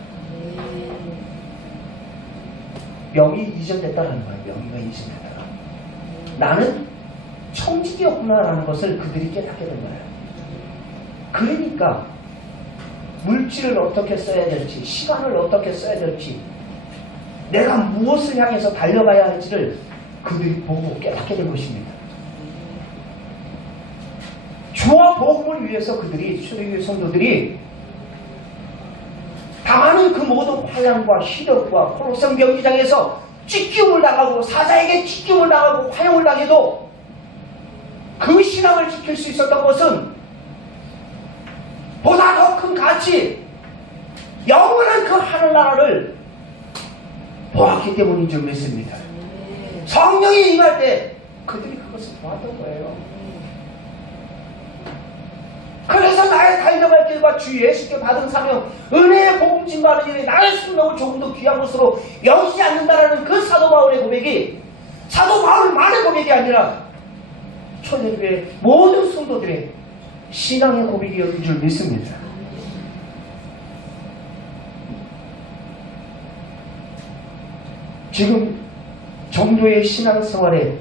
명이 이전됐다는 거예요. 명의가 이전됐다가 나는 청직이었구나라는 것을 그들이 깨닫게 된 거예요. 그러니까 물질을 어떻게 써야 될지, 시간을 어떻게 써야 될지, 내가 무엇을 향해서 달려가야 할지를 그들이 보고 깨닫게 된 것입니다. 주와 복음을 위해서 그들이 초대교회 성도들이 당하는 그 모든 환난과 시련과 콜로세움 경기장에서 찢김을 당하고 사자에게 찢김을 당하고 화형을 당해도 그 신앙을 지킬 수 있었던 것은 보다 더 큰 가치, 영원한 그 하늘나라를 보았기 때문인 줄 믿습니다. 성령이 임할 때 그들이 그것을 보았던 거예요. 그래서 나의 달려갈 길과 주 예수께 받은 사명, 은혜의 복음 증거하는 일에 나의 생명을 조금 더 귀한 것으로 여기지 않는다라는 그 사도 바울의 고백이 사도 바울만의 고백이 아니라 초대교회 모든 성도들의 신앙의 고백이었는 줄 믿습니다. 지금 정도의 신앙생활에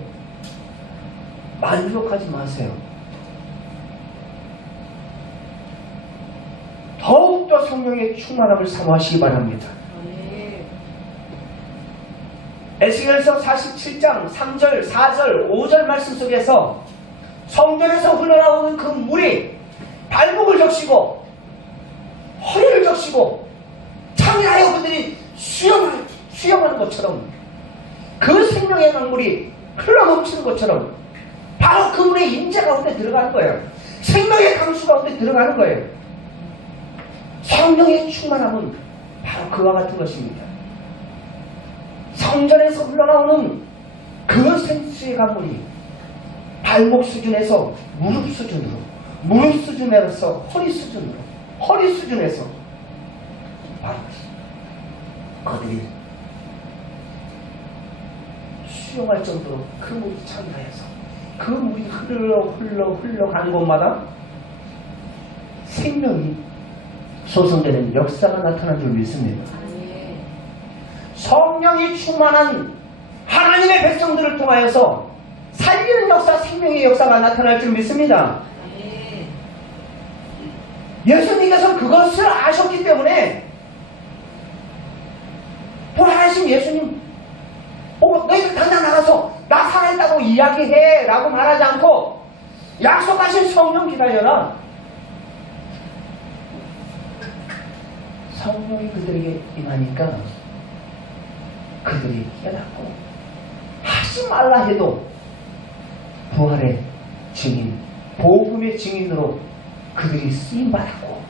만족하지 마세요. 더욱더 성령의 충만함을 사모하시기 바랍니다. 에스겔서 47장 3절, 4절, 5절 말씀 속에서 성전에서 흘러나오는 그 물이 발목을 적시고 허리를 적시고 창의하여 그들이 수영하는 것처럼 그 생명의 강물이 흘러넘치는 것처럼 바로 그 물의 임재 가운데 들어가는 거예요. 생명의 강수 가운데 들어가는 거예요. 성령의 충만함은 바로 그와 같은 것입니다. 성전에서 흘러나오는 그 생수의 강물이 발목 수준에서 무릎 수준으로, 무릎 수준에서 허리 수준으로, 허리 수준에서 바로 그들이 수용할 정도로 그 물이 창조해서 그 물이 흘러가는 곳마다 생명이 소성되는 역사가 나타난 줄 믿습니다. 성령이 충만한 하나님의 백성들을 통하여서 살리는 역사, 생명의 역사가 나타날 줄 믿습니다. 예수님께서 그것을 아셨기 때문에 부활하신 예수님 너희들 당장 나가서 나 살아있다고 이야기해 라고 말하지 않고 약속하신 성령 기다려라. 성령이 그들에게 임하니까 그들이 깨닫고 하지 말라 해도 부활의 증인, 복음의 증인으로 그들이 쓰임받았고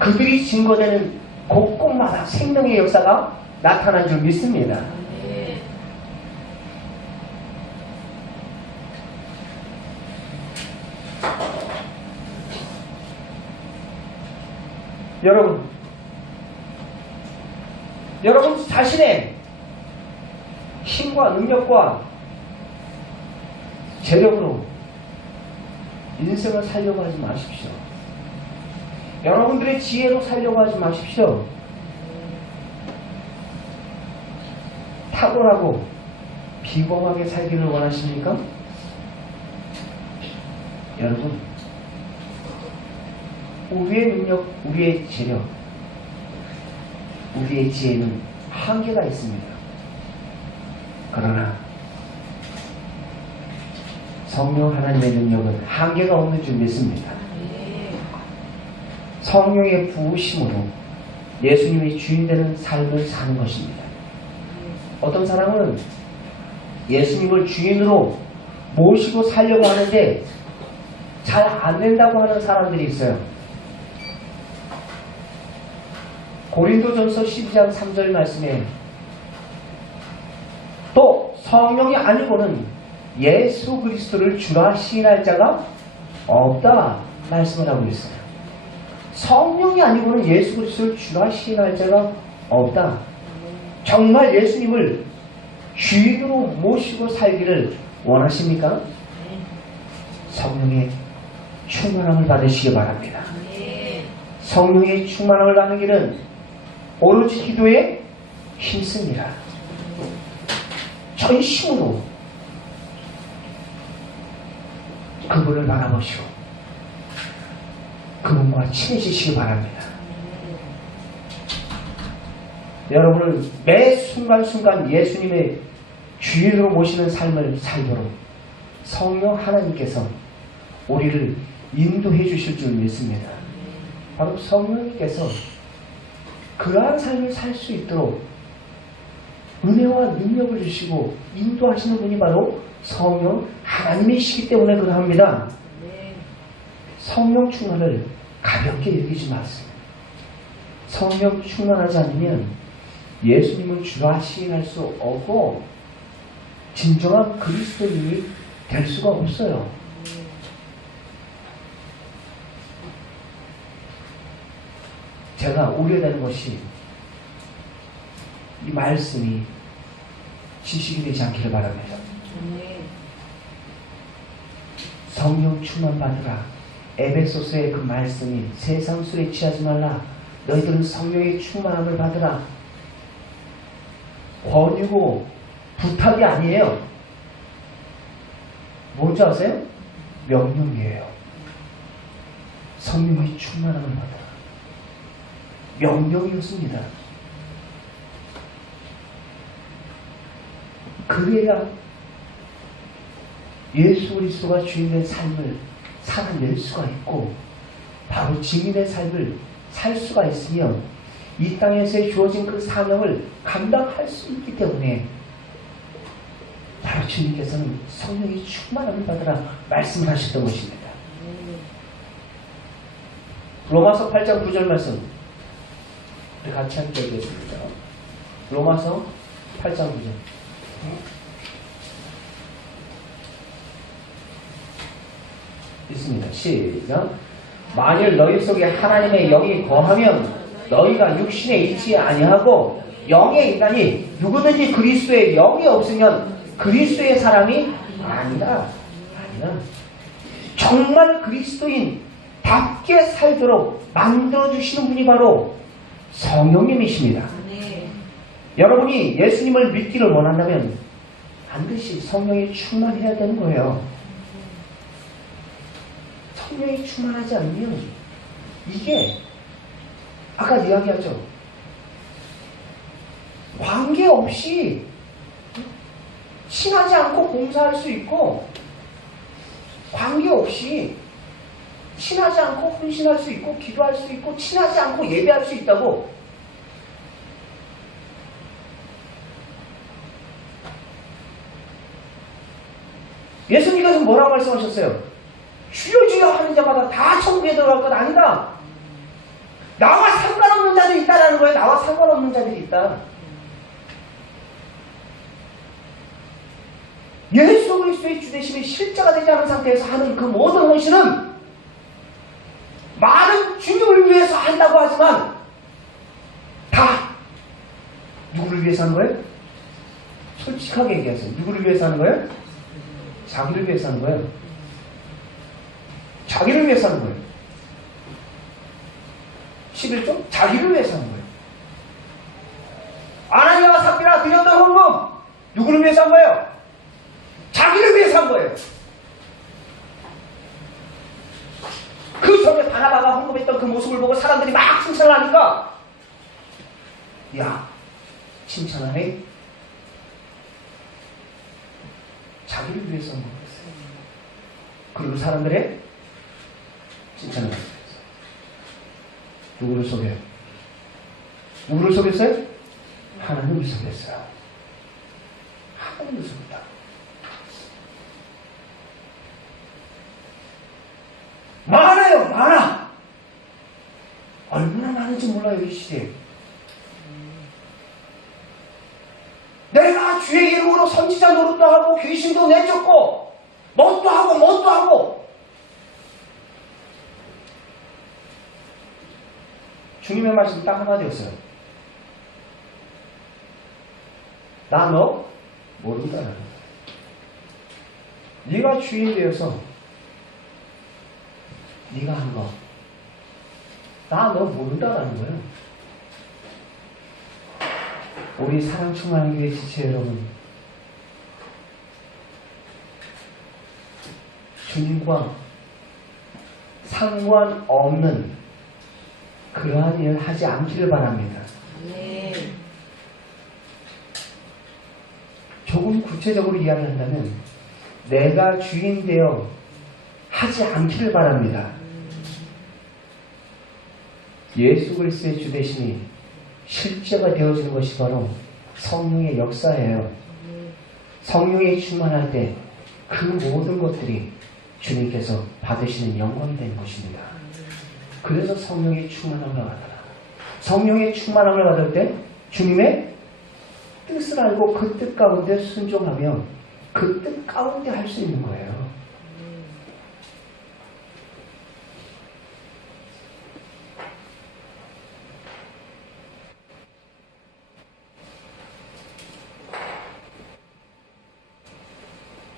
그들이 증거되는 곳곳마다 생명의 역사가 나타난 줄 믿습니다. 여러분 자신의 힘과 능력과 재력으로 인생을 살려고 하지 마십시오. 여러분들의 지혜로 살려고 하지 마십시오. 탁월하고 비범하게 살기를 원하십니까? 여러분, 우리의 능력, 우리의 재력, 우리의 지혜는 한계가 있습니다. 그러나 성령 하나님의 능력은 한계가 없는 줄 믿습니다. 성령의 부으심으로 예수님이 주인되는 삶을 사는 것입니다. 어떤 사람은 예수님을 주인으로 모시고 살려고 하는데 잘 안 된다고 하는 사람들이 있어요. 고린도전서 12장 3절 말씀에 또 성령이 아니고는 예수 그리스도를 주라 시인할 자가 없다 말씀을 하고 있어요. 성령이 아니고는 예수 그리스도를 주라 시인할 자가 없다. 정말 예수님을 주인으로 모시고 살기를 원하십니까? 성령의 충만함을 받으시기 바랍니다. 성령의 충만함을 받는 길은 오로지 기도에 힘씁니다. 전심으로 그분을 바라보시고 그분과 친해지시기 바랍니다. 여러분을 매 순간순간 예수님의 주인으로 모시는 삶을 살도록 성령 하나님께서 우리를 인도해 주실 줄 믿습니다. 바로 성령님께서 그러한 삶을 살 수 있도록 은혜와 능력을 주시고 인도하시는 분이 바로 성령 하나님이시기 때문에 그러합니다. 성령 충만을 가볍게 여기지 마세요. 성령 충만하지 않으면 예수님을 주로 시인할 수 없고 진정한 그리스도인이 될 수가 없어요. 제가 우려되는 것이 이 말씀이 지식이 되지 않기를 바랍니다. 성령 충만 받으라. 에베소서의 그 말씀이 세상 술에 취하지 말라. 너희들은 성령의 충만함을 받으라. 권유고 부탁이 아니에요. 뭔지 아세요? 명령이에요. 성령의 충만함을 받으라. 명령이었습니다. 그래야 예수 그리스도가 주인의 삶을 살아낼 수가 있고 바로 증인의 삶을 살 수가 있으며 이 땅에서 주어진 그 사명을 감당할 수 있기 때문에 바로 주님께서는 성령의 충만함을 받으라 말씀을 하셨던 것입니다. 로마서 8장 9절 말씀 우리 같이 함께 읽겠습니다. 로마서 8장 9절 있습니다. 시작. 만일 너희 속에 하나님의 영이 거하면 너희가 육신에 있지 아니하고 영에 있다니 누구든지 그리스도의 영이 없으면 그리스도의 사람이 아니다. 정말 그리스도인답게 살도록 만들어주시는 분이 바로 성령님이십니다. 여러분이 예수님을 믿기를 원한다면 반드시 성령이 충만해야 되는 거예요. 성령이 충만하지 않으면 이게 아까 이야기하죠. 관계없이 친하지 않고 봉사할 수 있고 관계없이 친하지 않고 헌신할 수 있고 기도할 수 있고 친하지 않고 예배할 수 있다고. 예수님께서 뭐라고 말씀하셨어요? 주여 주여 하는 자마다 다 천국에 들어갈 것 아니다. 나와 상관없는 자들이 있다라는 거예요. 나와 상관없는 자들이 있다. 예수 그리스도의 주되심이 실제가 되지 않은 상태에서 하는 그 모든 헌신은 많은 주님을 위해서 한다고 하지만 다 누구를 위해서 하는 거예요? 솔직하게 얘기하세요. 누구를 위해서 하는 거예요? 자기를 위해서 하는 거예요. 자기를 위해서 하는 거예요. 11조? 자기를 위해서 하는 거예요. 아나니아와 삽비라 드렸던 헌금 누구를 위해서 한 거예요? 자기를 위해서 한 거예요. 그 전에 바나바가 헌금했던 그 모습을 보고 사람들이 막 칭찬을 하니까 야, 칭찬하네? 자기를 위해서 한 거였어요. 그리고 사람들의 칭찬을 받았어요. 누구를 속여요? 누구를 속였어요? 하나님을 속였어요. 하나님을 속였다. 많아요, 많아. 얼마나 많은지 몰라요, 이 시대에. 내가 주의 이름으로 선지자 노릇도 하고 귀신도 내쫓고 뭣도 하고 뭣도 하고. 주님의 말씀 딱 한마디였어요. 나 너 모른다는 거야. 네가 주인 되어서 네가 한 거 나 너 모른다라는 거예요. 우리 사랑 충만한 교회 지체 여러분, 주님과 상관없는 그러한 일을 하지 않기를 바랍니다. 조금 구체적으로 이야기한다면 내가 주인 되어 하지 않기를 바랍니다. 예수 그리스도의 주되심이 실제가 되어지는 것이 바로 성령의 역사예요. 성령이 충만할 때 그 모든 것들이 주님께서 받으시는 영광이 되는 것입니다. 그래서 성령의 충만함을 받아라. 성령의 충만함을 받을 때 주님의 뜻을 알고 그 뜻 가운데 순종하며 그 뜻 가운데 할 수 있는 거예요.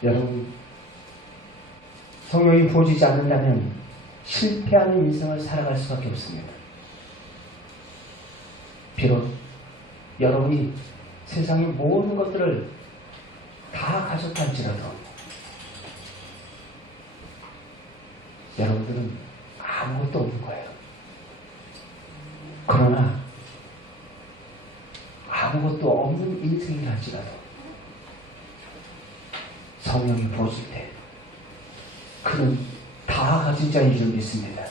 여러분, 성령이 부어지지 않는다면 실패하는 인생을 살아갈 수밖에 없습니다. 비록 여러분이 세상의 모든 것들을 다 가졌다 할지라도 여러분들은 아무것도 없는 거예요. 그러나 아무것도 없는 인생이라 할지라도 성령이 부어질 때 그는 다 가진 자인 줄 믿습니다.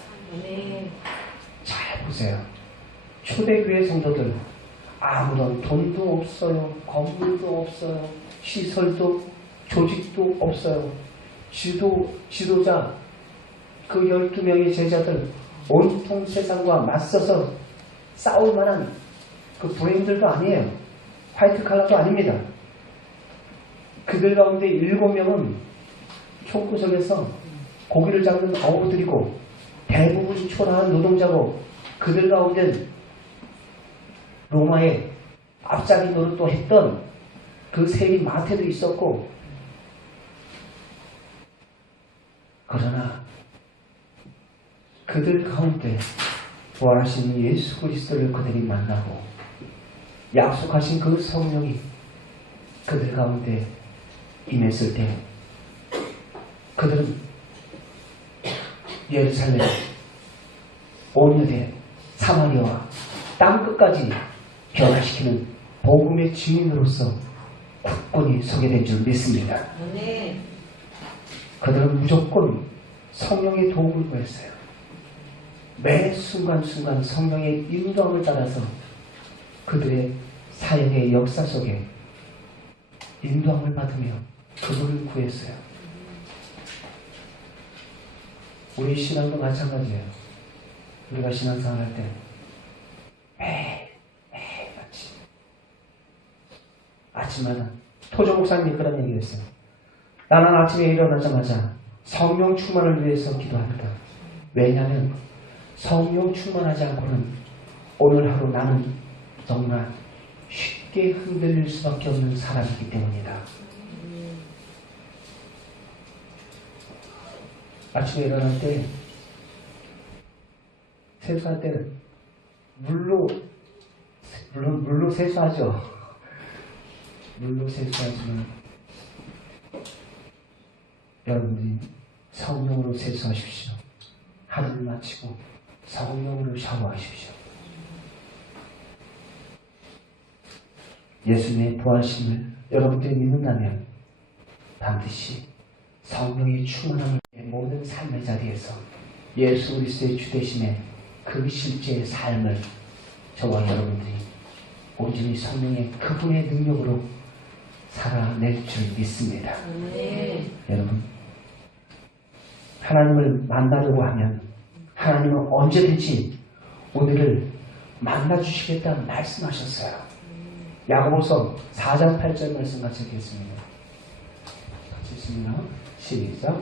잘 보세요. 초대교회 성도들 아무런 돈도 없어요. 건물도 없어요. 시설도 조직도 없어요. 지도자 그 12명의 제자들 온통 세상과 맞서서 싸울 만한 그 브레인들도 아니에요. 화이트 칼라도 아닙니다. 그들 가운데 7명은 총구석에서 고기를 잡는 어부들이고 대부분 초라한 노동자고 그들 가운데 로마의 앞자리 노릇도 했던 그 세리 마태도 있었고, 그러나 그들 가운데 부활하신 예수 그리스도를 그들이 만나고 약속하신 그 성령이 그들 가운데 임했을 때 그들은 예루살렘, 온 유대, 사마리아와 땅끝까지 변화시키는 복음의 증인으로서 굳건히 서게 된 줄 믿습니다. 그들은 무조건 성령의 도움을 구했어요. 매 순간순간 성령의 인도함을 따라서 그들의 사역의 역사 속에 인도함을 받으며 그분을 구했어요. 우리 신앙도 마찬가지예요. 우리가 신앙생활 할 때 매일같이 아침마다 토조 목사님이 그런 얘기를 했어요. 나는 아침에 일어나자마자 성령 충만을 위해서 기도한다. 왜냐하면 성령 충만하지 않고는 오늘 하루 나는 정말 쉽게 흔들릴 수밖에 없는 사람이기 때문이다. 아침에 일어날 때 세수할 때는 물로 세수하죠. 물로 세수하지만 여러분들이 성령으로 세수하십시오. 하루를 마치고 성령으로 샤워하십시오. 예수님의 부활심을 여러분들이 믿는다면 반드시 성령의 충만함을 모든 삶의 자리에서 예수 그리스도의 주되심의 그 실제의 삶을 저와 여러분들이 온전히 성령의 그분의 능력으로 살아낼 줄 믿습니다. 여러분, 하나님을 만나려고 하면 하나님은 언제든지 우리를 만나주시겠다 말씀하셨어요. 야고보서 4장 8절 말씀 같이 읽겠습니다. 같이 읽습니다. 시작.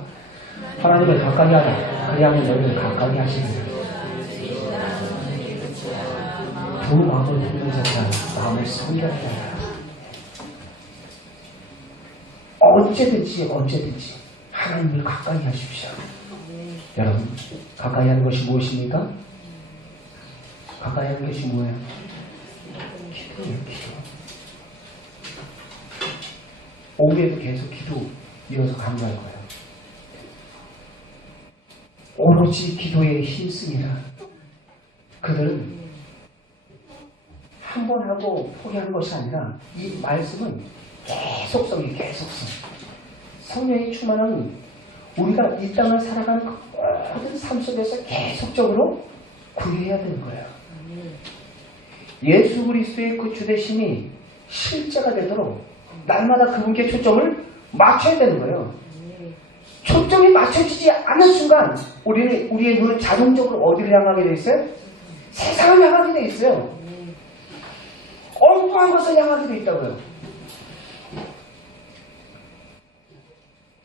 하나님을 가까이 하라. 그리하면 너희를 가까이 하시리라. 두 마음을 품는 자가 마음을 성결하게 하라. 언제든지 하나님을 가까이 하십시오. 여러분, 가까이 하는 것이 무엇입니까? 가까이 하는 것이 뭐예요? 기도예요, 기도. 오후에도 계속 기도 이어서 강조할 거예요. 오로지 기도에 힘쓰니라. 그들은 한 번 하고 포기하는 것이 아니라 이 말씀은 계속성이에요. 계속성. 성령이 충만한 우리가 이 땅을 살아가는 그 모든 삶 속에서 계속적으로 구해야 되는 거예요. 예수 그리스도의 그 주되심이 실제가 되도록 날마다 그분께 초점을 맞춰야 되는 거예요. 초점이 맞춰지지 않는 순간 우리의 눈은 자동적으로 어디를 향하게 돼 있어요? 세상을 향하게 돼 있어요. 엉뚱한 것을 향하게 돼 있다고요.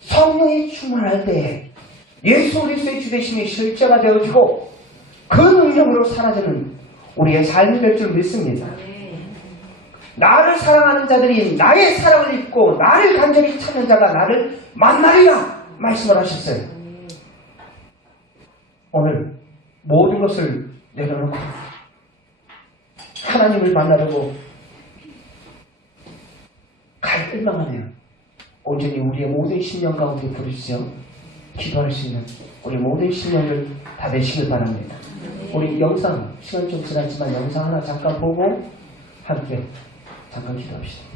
성령이 충만할 때 예수 그리스도의 주되심이 실제가 되어지고 그 능력으로 사라지는 우리의 삶이 될 줄 믿습니다. 나를 사랑하는 자들이 나의 사랑을 입고 나를 간절히 찾는 자가 나를 만나리라 말씀을 하셨어요. 오늘 모든 것을 내려놓고 하나님을 만나려고 갈등망하네요. 온전히 우리의 모든 심령 가운데 부르시죠. 기도할 수 있는 우리 모든 심령을 다 내시길 바랍니다. 우리 영상 시간 좀 지났지만 영상 하나 잠깐 보고 함께 잠깐 기도합시다.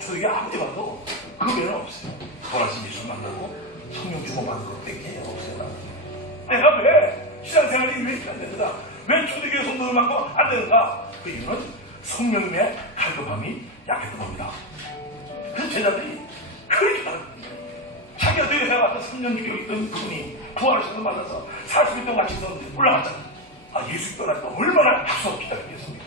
저에게 아무리 봐도 그 외에는 없어요. 돌아신 예수 만나고 성령 주고받는 것밖에 없어요. 내가 왜 신앙생활이 왜 이렇게 안 되는가? 왜 초대교회 성도를 만고 안 되는가? 그 이유는 성령님의 갈급함이 약했던 겁니다. 그 제자들이 그렇게 다른 겁니다. 자기가 되게 해봤던 3년 주교 있던 그분이 부활하신 분 만나서 40일 동안 같이 있었는데 올라갔잖아. 아, 예수 떠나니까 얼마나 박수가 기다렸겠습니까?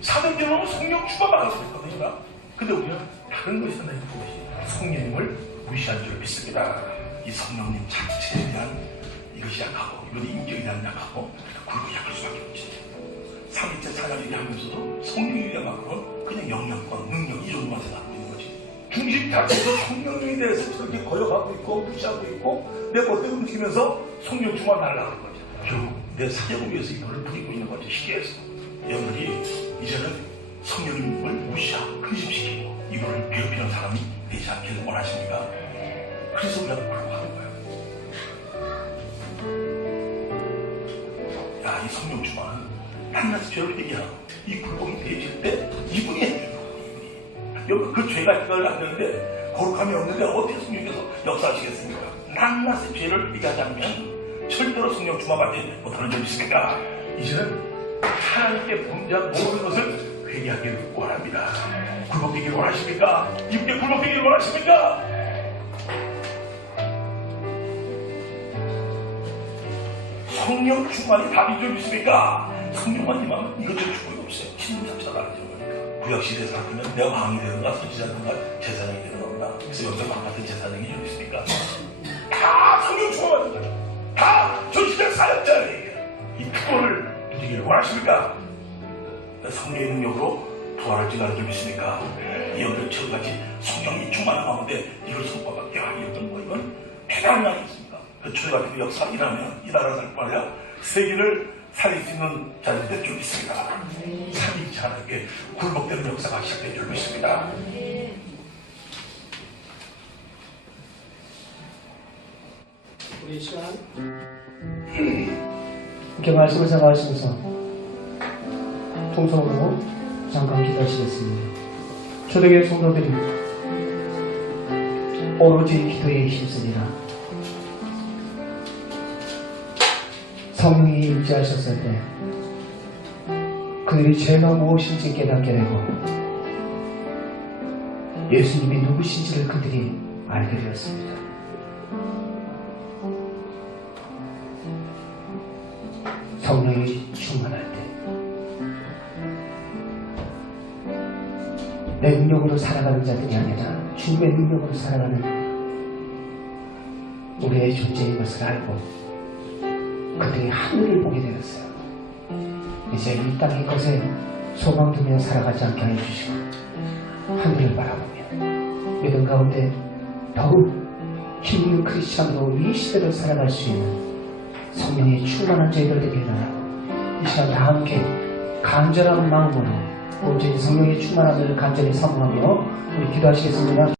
사도행전은 성령 주고받아서 했거든요. 근데 우리는 다른 것이 하나 있는 것이 성령님을 무시한 줄 믿습니다. 이 성령님 자체에 대한 이것이 약하고 이건 인격에 대한 약하고 그리고 약할 수밖에 없지. 3일째 찬양 얘기하면서도 성령에 대한 만큼은 그냥 영역과 능력 이 정도만 생각하고 있는 거지. 중심 자체에서 성령님에 대해서 저렇게 거역하고 있고 무시하고 있고 내 멋대로 움직이면서 성령 주만하려고 하는 거죠. 결국 내 사역을 위해서 이거를 부리고 있는 거죠. 시기에서 여러분이 이제는 성령님을 무시하고 근심시키고 이거를 괴롭히는 사람이 되지 않기를 원하십니까? 그래서 우리가 불복하는 거예요. 야, 이 성령 주만은 한나서 죄를 얘기하고 이 불복이 되어질 때 이분이 해주는 거예요. 여러분 그 죄가 해결을 안 되는데 거룩함이 없는데 어떻게 성령께서 역사하시겠습니까? 한나서 죄를 얘기하지 않으면 절대로 성령 주만받지 못하는 점 있습니까? 이제는 하나님께 범죄한 모든 것을 회개하기를 원합니다. 굴복되기를 원하십니까? 이분께 굴복되기를 원하십니까? 성령 충만이 답인 줄 믿습니까? 성령만 임하면 이것저것 충분히 없어요. 신님 자체가 다르죠. 구약시대에 살면 내가 왕이 되는가 선지자든가 제사장이 되는 겁니다. 그래서 여기서 왕 같은 제사장이 좀 있습니까? 다 성령 충만받는 거예요. 다 전시자 사역자예요. 이 특권을 누리기를 원하십니까? 성령의 능력으로 부활할 줄 아는 줄 믿습니까? 이 여러분 저같이 성령이 충만한 가운데 이걸 성과받게 하겠던 거 이건 대단한 거 아니겠습니까? 그 초대같은 역사 일하면 이 나라 살 거야 세계를 살릴 수 있는 자들이 될 줄 믿습니다. 살리지 않게 굴복되는 역사가 시작될 줄 믿습니다. 우리 시간 이렇게 말씀을 생각하시면서 통성으로 잠깐 기도하시겠습니다. 초대교회 성도들이 오로지 기도에 힘쓰니라. 성령이 임재하셨을 때 그들이 죄가 무엇인지 깨닫게 되고 예수님이 누구신지를 그들이 알게 되었습니다. 성령이 충만할 때 내 능력으로 살아가는 자들이 아니라 주님의 능력으로 살아가는 우리의 존재인 것을 알고 그들이 하늘을 보게 되었어요. 이제 이 땅의 것에 소망 두며 살아가지 않게 해주시고 하늘을 바라보며 믿음 가운데 더욱 힘있는 크리스찬으로 이 시대를 살아갈 수 있는 성령의 충만한 저희들 되기를 바라고 이 시간 다 함께 간절한 마음으로 온전히 성령의 충만함을 간절히 사모하며 우리 기도하시겠습니다.